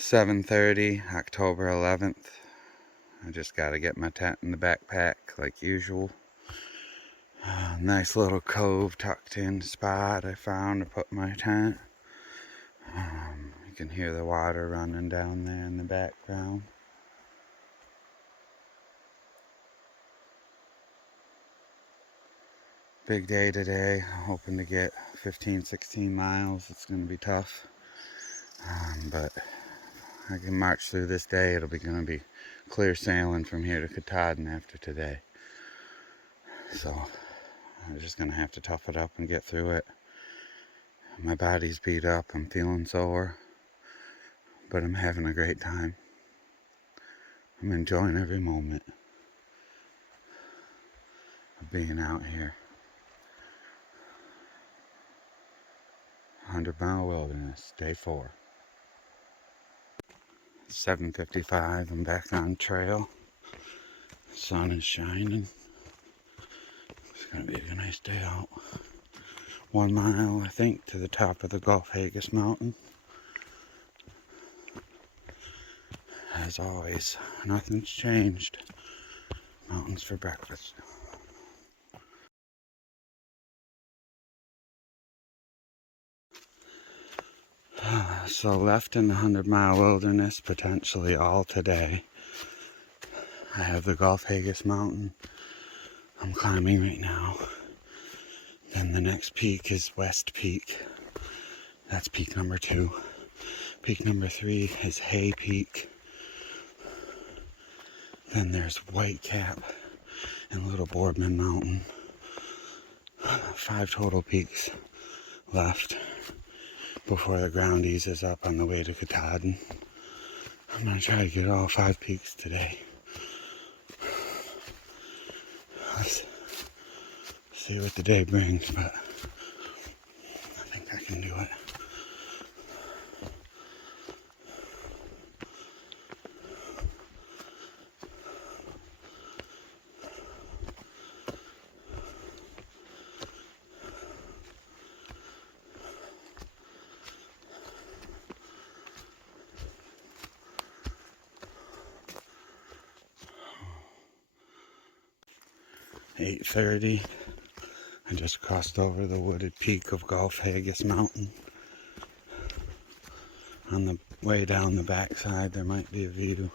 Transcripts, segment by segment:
7:30, October 11th. I just got to get my tent in the backpack like usual. Nice little cove tucked in spot I found to put my tent. You can hear the water running down there in the background. Big day today. Hoping to get 15-16 miles. It's going to be tough. But I can march through this day. It'll be going to be clear sailing from here to Katahdin after today. So I'm just going to have to tough it up and get through it. My body's beat up. I'm feeling sore. But I'm having a great time. I'm enjoying every moment of being out here. 100-mile wilderness, day 4. 7:55, I'm back on trail. Sun is shining. It's gonna be a nice day out. 1 mile, I think, to the top of the Gulf Haggis Mountain. As always, nothing's changed. Mountains for breakfast. So left in the 100-mile wilderness, potentially all today. I have the Gulf Haggis Mountain I'm climbing right now. Then the next peak is West Peak. That's peak number 2. Peak number 3 is Hay Peak. Then there's White Cap and Little Boardman Mountain. 5 total peaks left before the ground eases up on the way to Katahdin. I'm going to try to get all 5 peaks today. Let's see what the day brings, but I think I can do it. .30. I just crossed over the wooded peak of Gulf Haggis Mountain. On the way down the backside, there might be a view.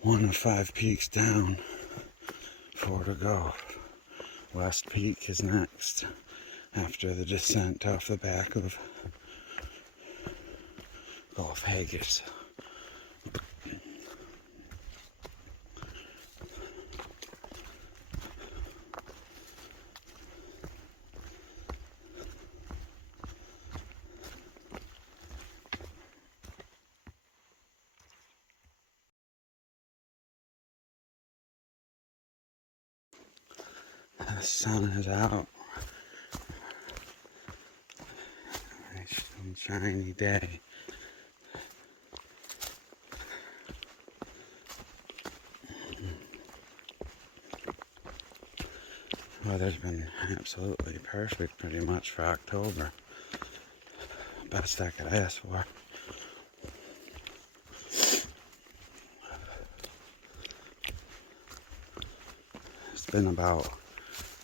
1 of 5 peaks down. 4 to go. West Peak is next after the descent off the back of Gulf Haggis. The sun is out. Nice sunshiny day. Weather's been absolutely perfect pretty much for October. Best I could ask for. It's been about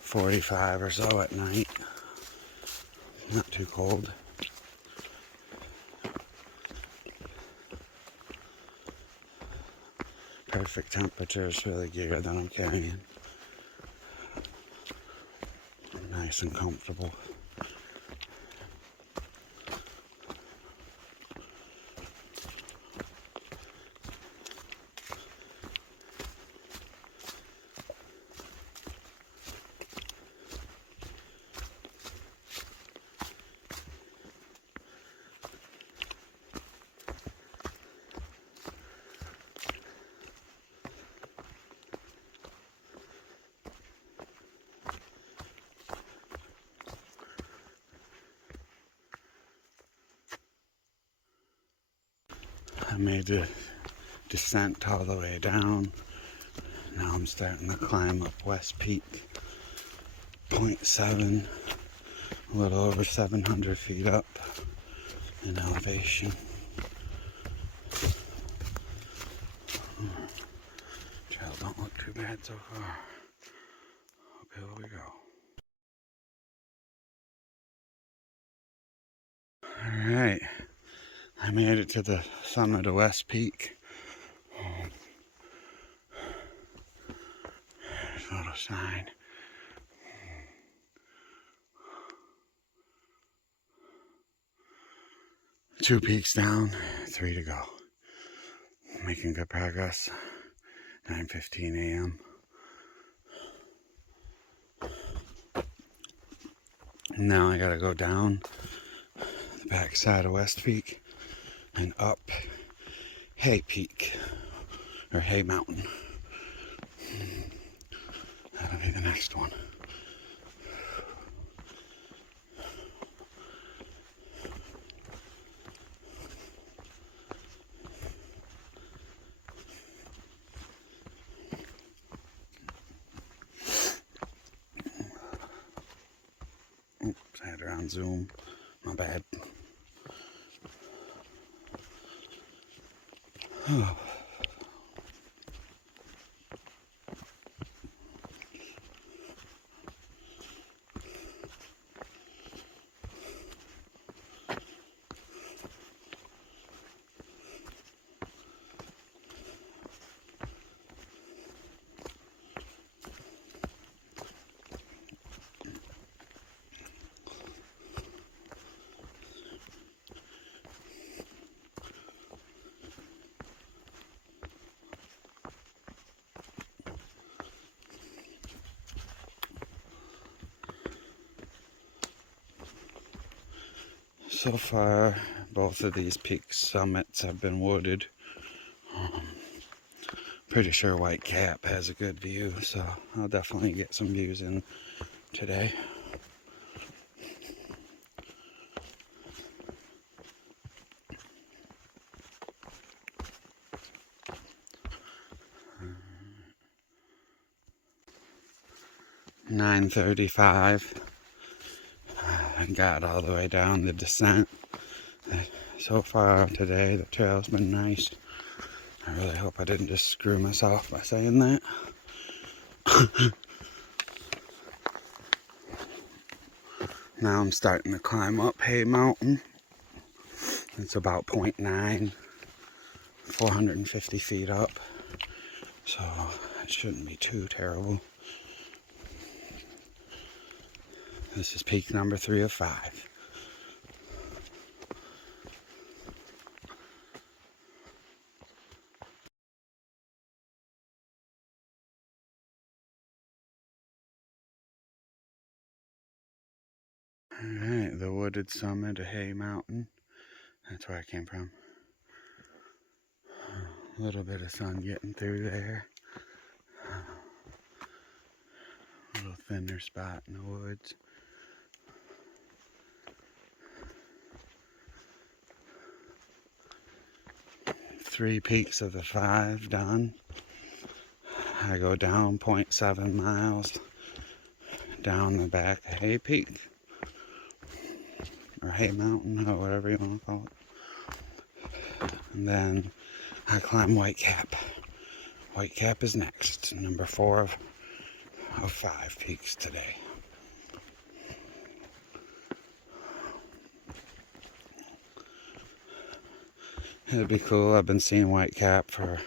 45 or so at night. Not too cold. Perfect temperatures for the gear that I'm carrying. Nice and comfortable. I made the descent all the way down. Now I'm starting to climb up West Peak. 0.7, a little over 700 feet up. in elevation. Trail don't look too bad so far. Uphill we go. Alright, I made it to the summit of West Peak. There's a little sign. Two peaks down, 3 to go. Making good progress. 9:15 a.m. Now I gotta go down the back side of West Peak and up Hay Peak, or Hay Mountain. That'll be the next one. Oops, I had her on Zoom. My bad. Oh. So far, both of these peak summits have been wooded. Pretty sure White Cap has a good view, so I'll definitely get some views in today. (9:35). I got all the way down the descent. So far today, the trail's been nice. I really hope I didn't just screw myself by saying that. Now I'm starting to climb up Hay Mountain. It's about 0.9, 450 feet up. So it shouldn't be too terrible. This is peak number 3 of 5. Alright, the wooded summit of Hay Mountain. That's where I came from. A little bit of sun getting through there. A little thinner spot in the woods. Three peaks of the 5 done. I go down 0.7 miles down the back of Hay Peak, or Hay Mountain, or whatever you want to call it. And then I climb White Cap. White Cap is next, number 4 of 5 peaks today. It'd be cool. I've been seeing White Cap for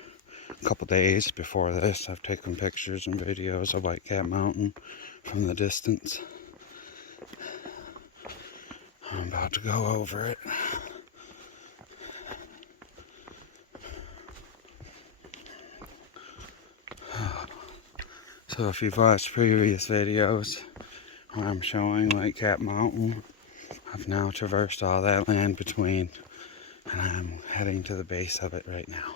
a couple days before this. I've taken pictures and videos of White Cap Mountain from the distance. I'm about to go over it. So if you've watched previous videos where I'm showing White Cap Mountain, I've now traversed all that land between, and I'm heading to the base of it right now.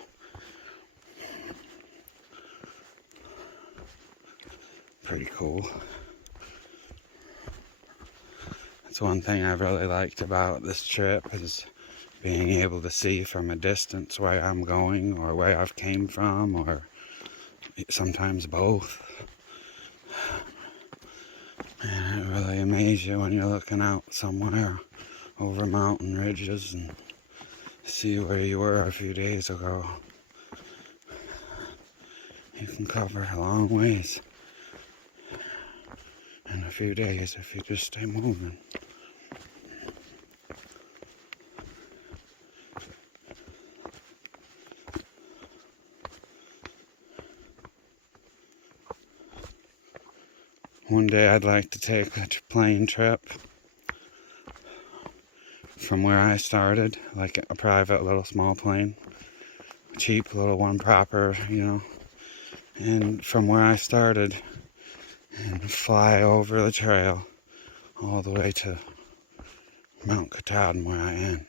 Pretty cool. That's one thing I've really liked about this trip, is being able to see from a distance where I'm going, or where I've came from, or sometimes both. And it really amazes you when you're looking out somewhere over mountain ridges and see where you were a few days ago. You can cover a long ways in a few days if you just stay moving. One day I'd like to take a plane trip from where I started, like a private little small plane, cheap little one proper, and from where I started and fly over the trail all the way to Mount Katahdin where I end.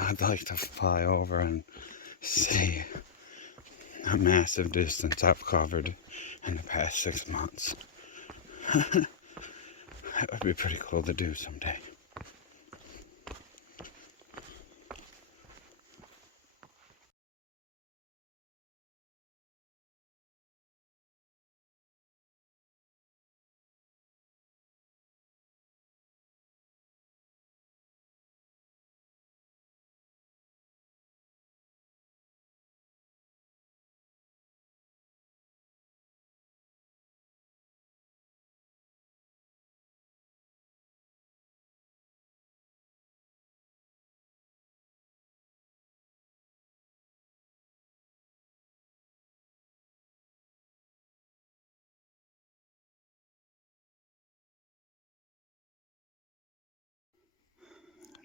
I'd like to fly over and see a massive distance I've covered in the past 6 months. That would be pretty cool to do someday.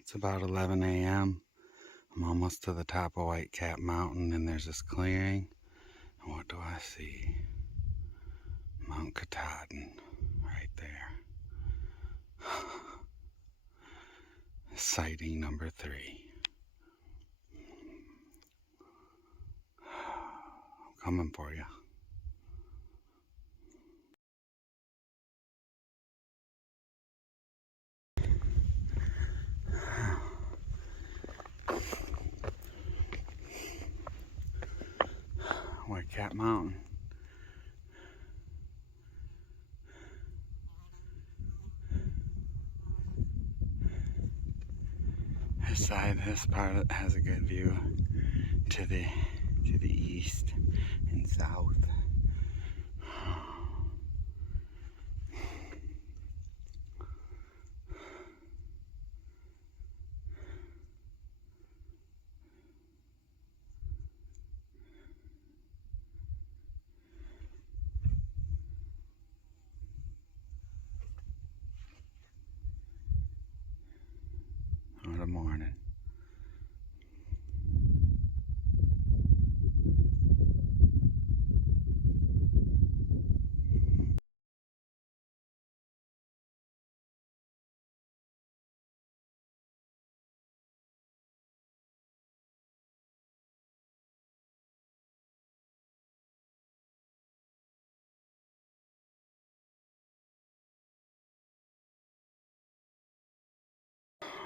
It's about 11 a.m. I'm almost to the top of White Cap Mountain and there's this clearing. And what do I see? Mount Katahdin right there. Sighting number 3. I'm coming for you. White Cap Mountain. This part has a good view to the east and south. What a morning.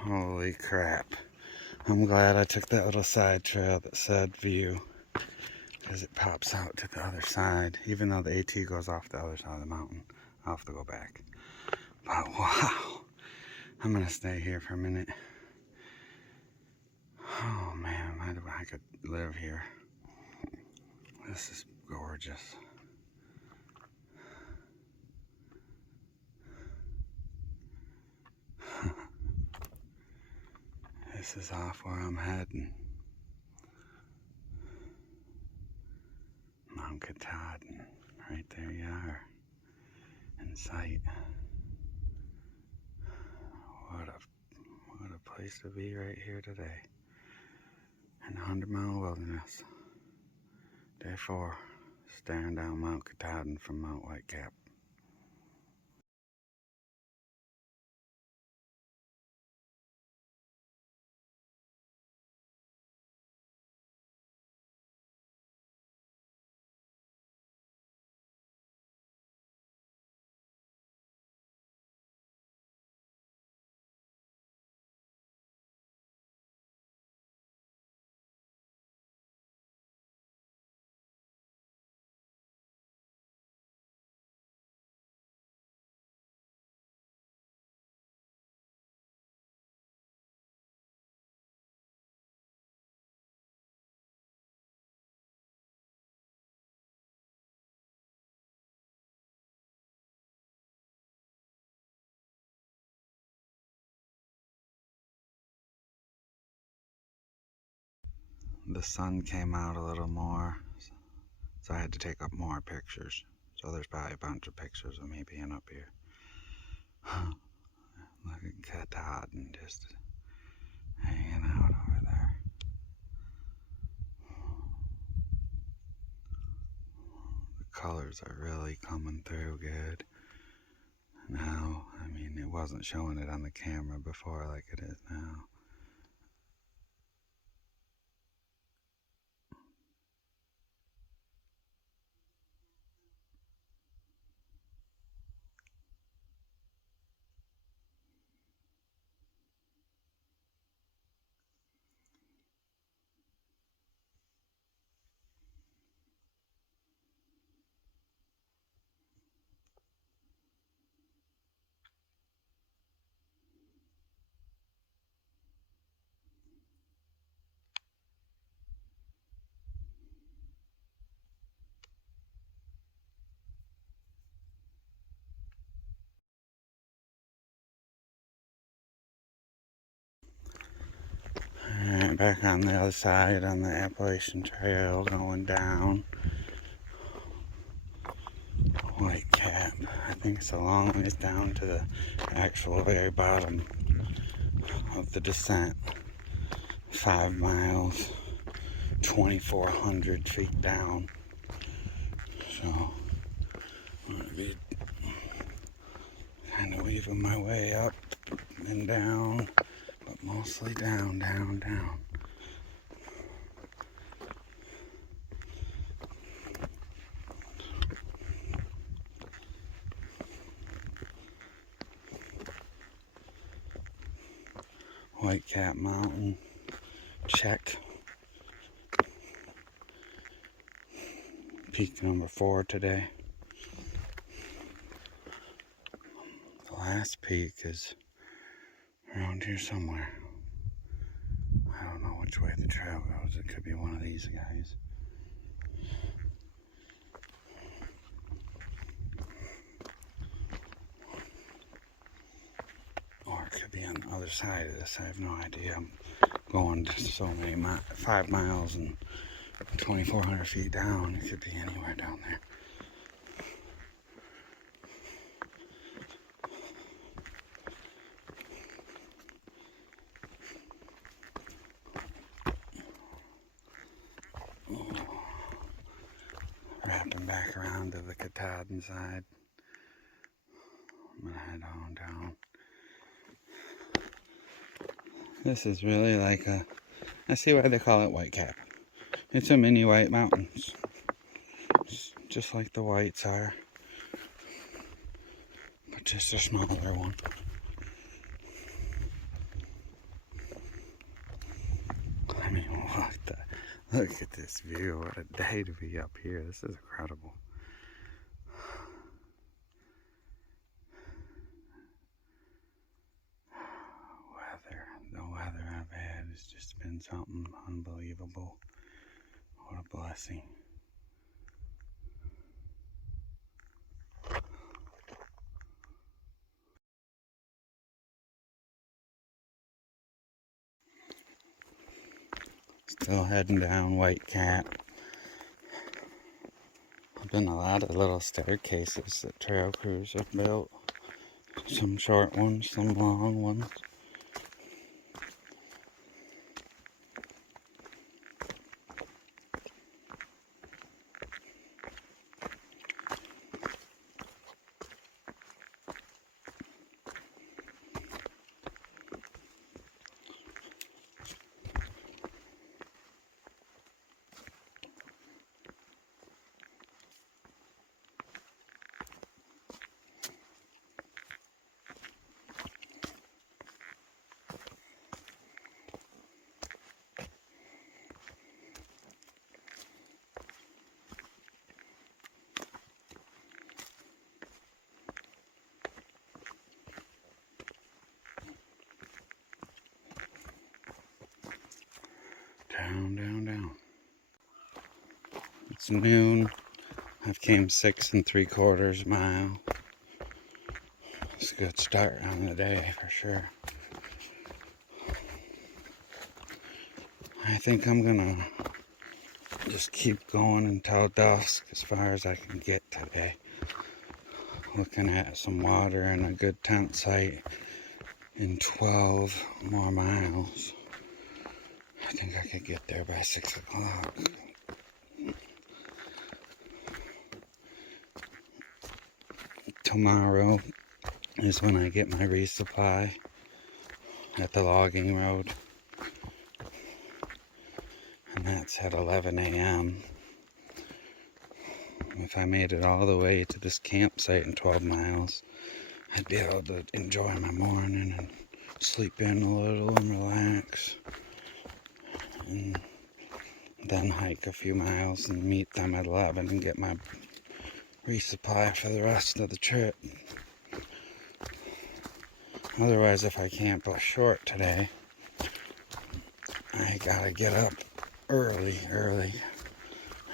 Holy crap. I'm glad I took that little side trail that said view, because it pops out to the other side. Even though the AT goes off the other side of the mountain, I'll have to go back. But wow, I'm gonna stay here for a minute. Oh man, I could live here. This is gorgeous. This is off where I'm heading. Mount Katahdin, right there you are, in sight. What a place to be right here today, in the 100-mile wilderness. Day 4, staring down Mount Katahdin from Mount White Cap. the sun came out a little more, so I had to take up more pictures. So there's probably a bunch of pictures of me being up here. Look at Cat Todd and just hanging out over there. The colors are really coming through good now. I mean, it wasn't showing it on the camera before like it is now. Alright, back on the other side on the Appalachian Trail going down. White Cap. I think it's a long ways down to the actual very bottom of the descent. 5 miles, 2,400 feet down. So I'm going to be kind of weaving my way up and down, but mostly down, down, down. White Cap Mountain, check. Peak number 4 today. The last peak is around here somewhere. I don't know which way the trail goes. It could be one of these guys. Or it could be on the other side of this. I have no idea. I'm going so many 5 miles and 2,400 feet down. It could be anywhere down there. Wrapping back around to the Katahdin side. I'm gonna head on down. This is really like I see why they call it White Cap. It's a mini White Mountains. It's just like the Whites are. But just a smaller one. I mean, look at this view. What a day to be up here. This is incredible. The weather I've had has just been something unbelievable. What a blessing. Still heading down White Cap. There's been a lot of little staircases that trail crews have built. Some short ones, some long ones. Down, down, down. It's noon. I've came 6 3/4 mile. It's a good start on the day for sure. I think I'm gonna just keep going until dusk as far as I can get today. Looking at some water and a good tent site in 12 more miles. I think I could get there by 6 o'clock. Tomorrow is when I get my resupply at the logging road. And that's at 11 a.m. If I made it all the way to this campsite in 12 miles, I'd be able to enjoy my morning and sleep in a little and relax. And then hike a few miles and meet them at 11 and get my resupply for the rest of the trip. Otherwise, if I camp short today, I gotta get up early,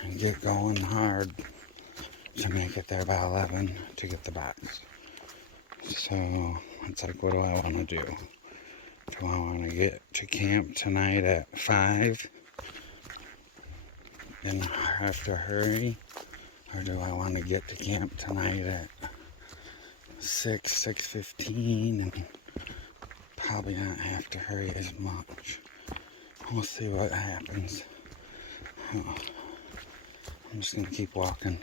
and get going hard to make it there by 11 to get the box. So, it's like, what do I want to do? Do I want to get to camp tonight at 5 and have to hurry? Or do I want to get to camp tonight at 6:15 and probably not have to hurry as much? We'll see what happens. I'm just going to keep walking.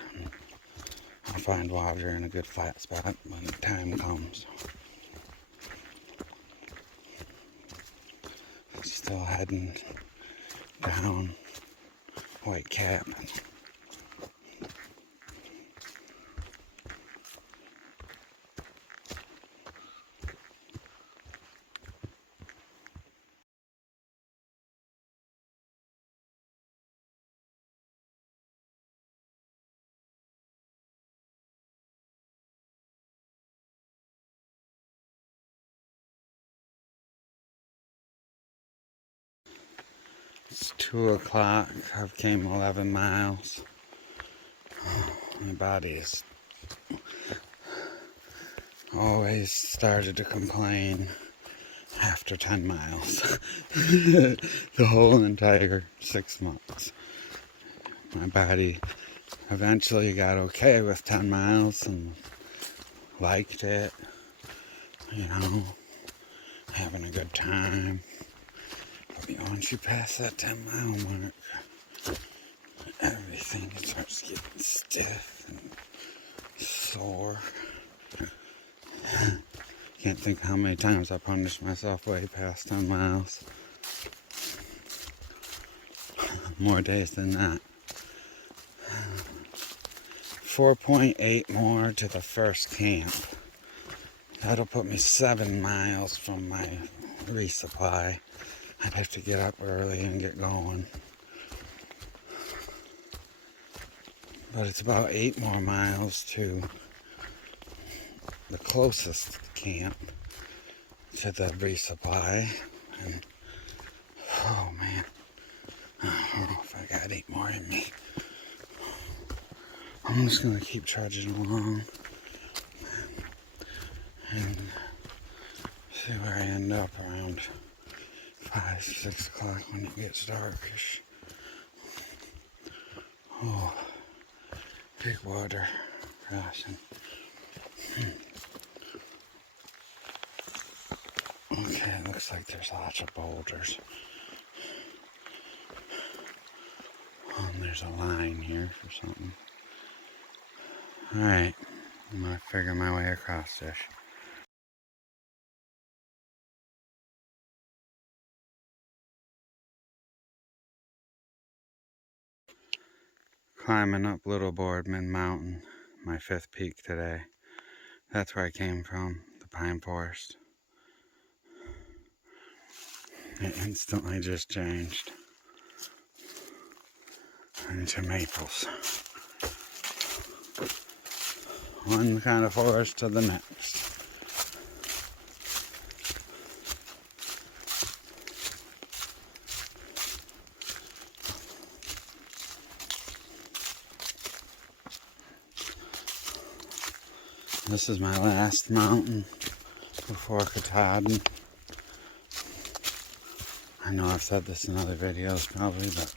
I'll find water in a good flat spot when the time comes. Still heading down White Cap. It's 2 o'clock. I've came 11 miles. My body is always started to complain after 10 miles. The whole entire 6 months. My body eventually got okay with 10 miles and liked it. You know, having a good time. But once you pass that 10-mile mark, everything starts getting stiff and sore. Can't think how many times I punished myself way past 10 miles. More days than that. 4.8 more to the first camp. That'll put me 7 miles from my resupply. I'd have to get up early and get going. But it's about 8 more miles to the closest camp to the resupply. And, oh man, I don't know if I got 8 more in me. I'm just going to keep trudging along and see where I end up around 5, 6 o'clock when it gets darkish. Oh, big water ration. Okay, it looks like there's lots of boulders. And there's a line here for something. Alright, I'm gonna figure my way across this. Climbing up Little Boardman Mountain, my 5th peak today. That's where I came from, the pine forest. It instantly just changed into maples. One kind of forest to the next. This is my last mountain before Katahdin. I know I've said this in other videos probably, but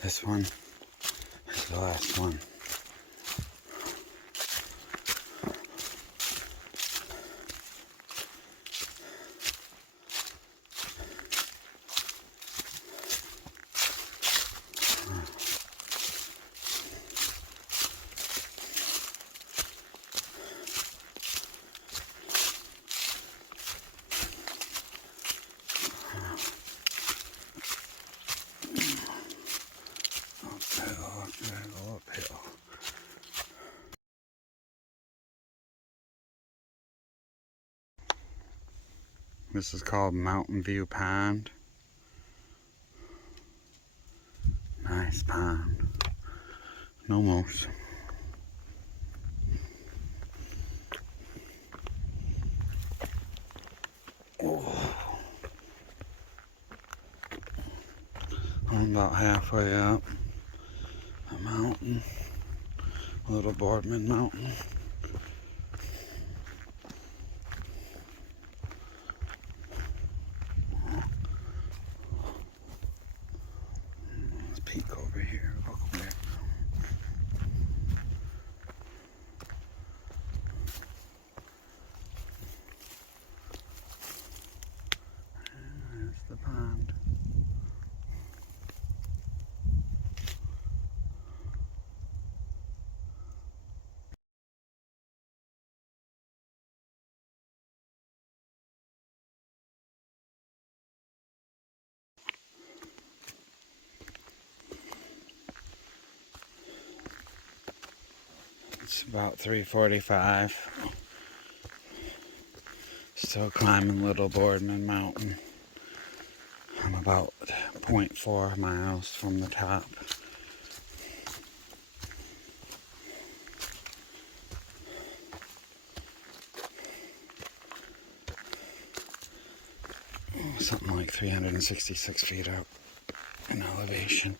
This one is the last one. Uphill. This is called Mountain View Pond. Nice pond. No moose. Oh. I'm about halfway up a mountain, Little Boardman Mountain. Let's peek over here real quick. There's the pond. It's about 3:45. Still climbing Little Boardman Mountain. I'm about 0.4 miles from the top. Something like 366 feet up in elevation.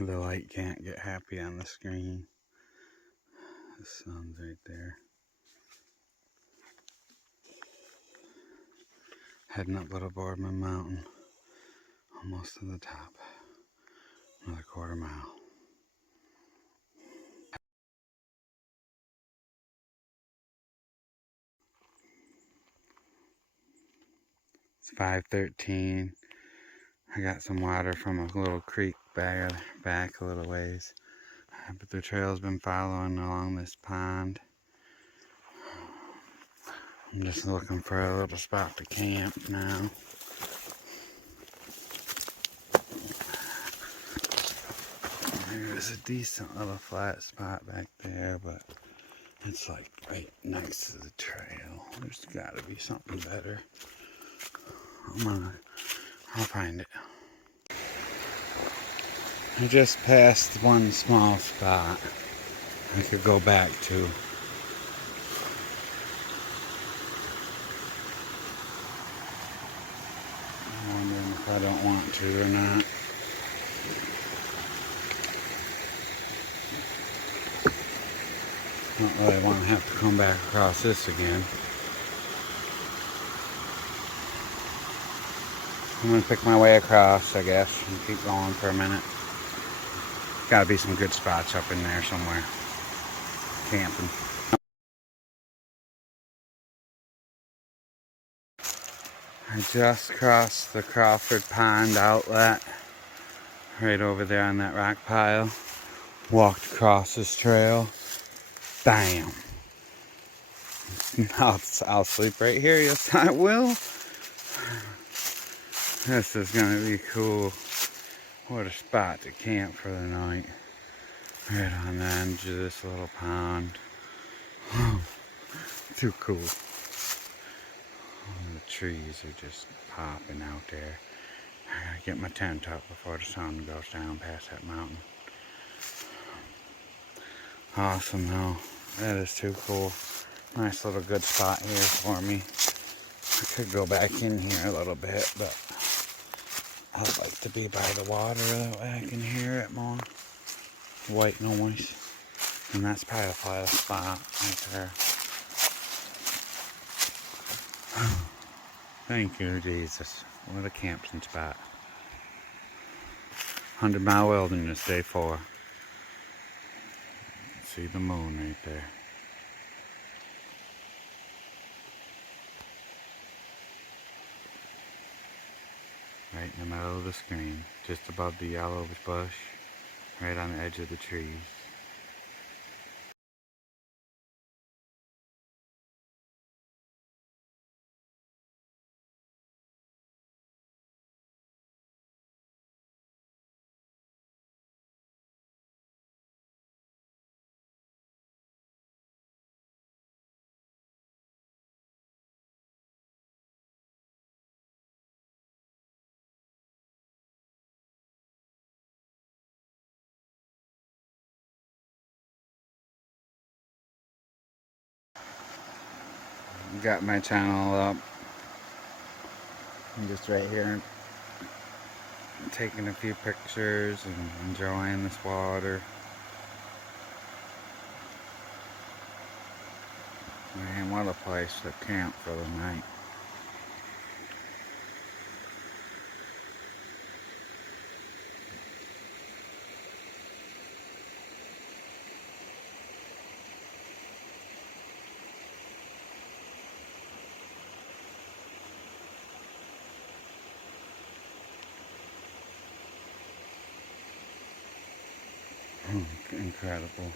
The light can't get happy on the screen. The sun's right there. Heading up Little Boardman Mountain. Almost to the top. Another quarter mile. It's 5:13. I got some water from a little creek back a little ways. But the trail's been following along this pond. I'm just looking for a little spot to camp now. There's a decent little flat spot back there, but it's like right next to the trail. There's gotta be something better. I'll find it. I just passed one small spot I could go back to. I'm wondering if I don't want to or not. Don't really want to have to come back across this again. I'm going to pick my way across, I guess, and keep going for a minute. Gotta be some good spots up in there somewhere. Camping. I just crossed the Crawford Pond outlet. Right over there on that rock pile. Walked across this trail. Bam! I'll sleep right here. Yes, I will. This is gonna be cool. What a spot to camp for the night. Right on the edge of this little pond. Too cool. trees are just popping out there. I gotta get my tent up before the sun goes down past that mountain. Awesome though. That is too cool. Nice little good spot here for me. I could go back in here a little bit, but I'd like to be by the water, that way I can hear it more. White noise. And that's probably a flat spot right there. Thank you, Jesus. What a camping spot. 100-mile wilderness, day 4. See the moon right there. Right in the middle of the screen, just above the yellow bush, right on the edge of the trees. Got my channel up. I'm just right here taking a few pictures and enjoying this water. Man, what a place to camp for the night. Incredible.